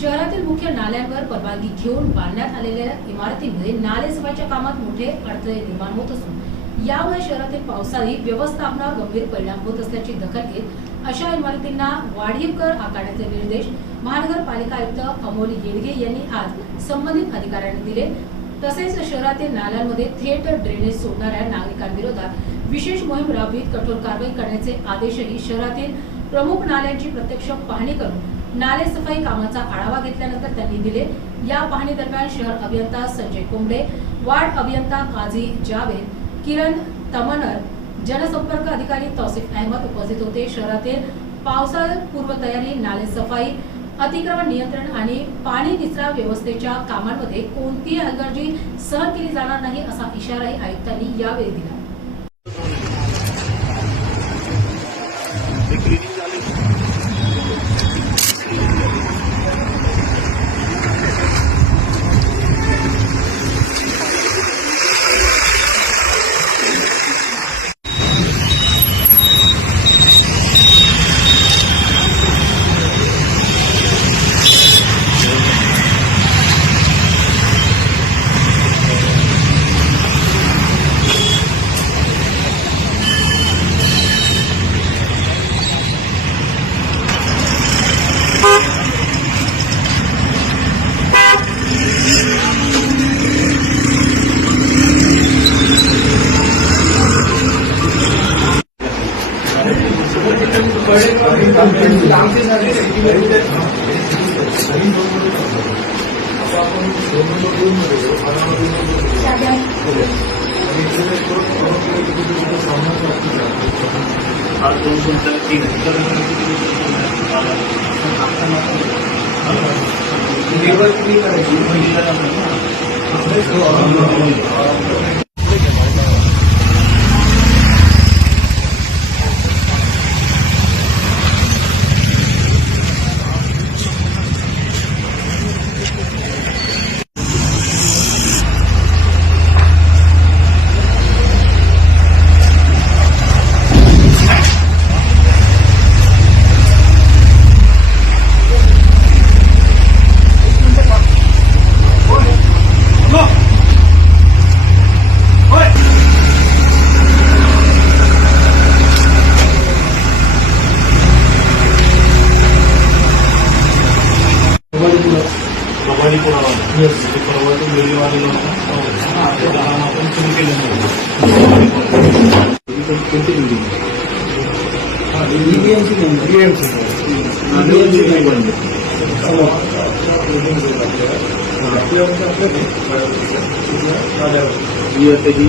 शहरातील मुख्य नाल्यांवर परवानगी घेऊन बांधण्यात आलेल्या इमारतींमध्ये नालेसफाईच्या कामात मोठे अडथळे निर्माण होत असून यामुळे शहरातील पावसाळी व्यवस्थापनावर गंभीर परिणाम होत असल्याची दखल घेत अशा इमारतींना वाढीव कर आकारण्याचे निर्देश महानगरपालिका आयुक्त अमोल येडगे यांनी आज संबंधित अधिकाऱ्यांना दिले। तसेच शहरातील नाल्यांमध्ये थेट ड्रेनेज सोडणाऱ्या नागरिकांविरोधात विशेष मोहीम राबवित कठोर कारवाई करण्याचे आदेशही शहरातील प्रमुख नाल्यांची प्रत्यक्ष पाहणी करून नाले सफाई कामाचा आढावा घेतल्यानंतर त्यांनी दिले। या पाहणी दरम्यान शहर अभियंता संजय कोंबडे, वार्ड अभियंता काझी जावेद, किरण तमनर, जनसंपर्क अधिकारी तौसिफ अहमद उपस्थित होते। शहरातील पावसाळी पूर्वतयारी, नाले सफाई, अतिक्रमण नियंत्रण आणि पाणी निचरा व्यवस्थेच्या कामांमध्ये कोणतीही हलगर्जी सहन केली जाणार नाही असा इशाराही आयुक्तांनी यावेळी दिला।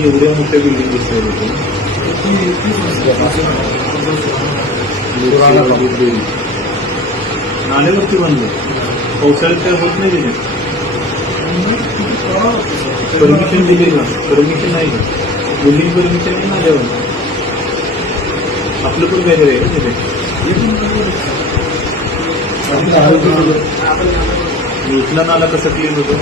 एवढ्या मोठ्या बिल्डिंग दिसते नाल्यावरती बांधले पावसाळ्यात काय होत नाही तिथे परमिशन दिली का? परमिशन नाही का? बिल्डिंग परमिशन आहे नाल्यावर आपलं पण काय आहे का तिथे इथला नाला कसा क्लीन होतो?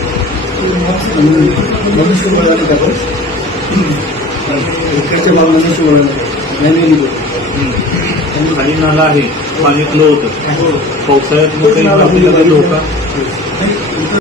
खाली नाला आहे, पाणी फ्लो होतं पावसाळ्यात मोठ्या धोका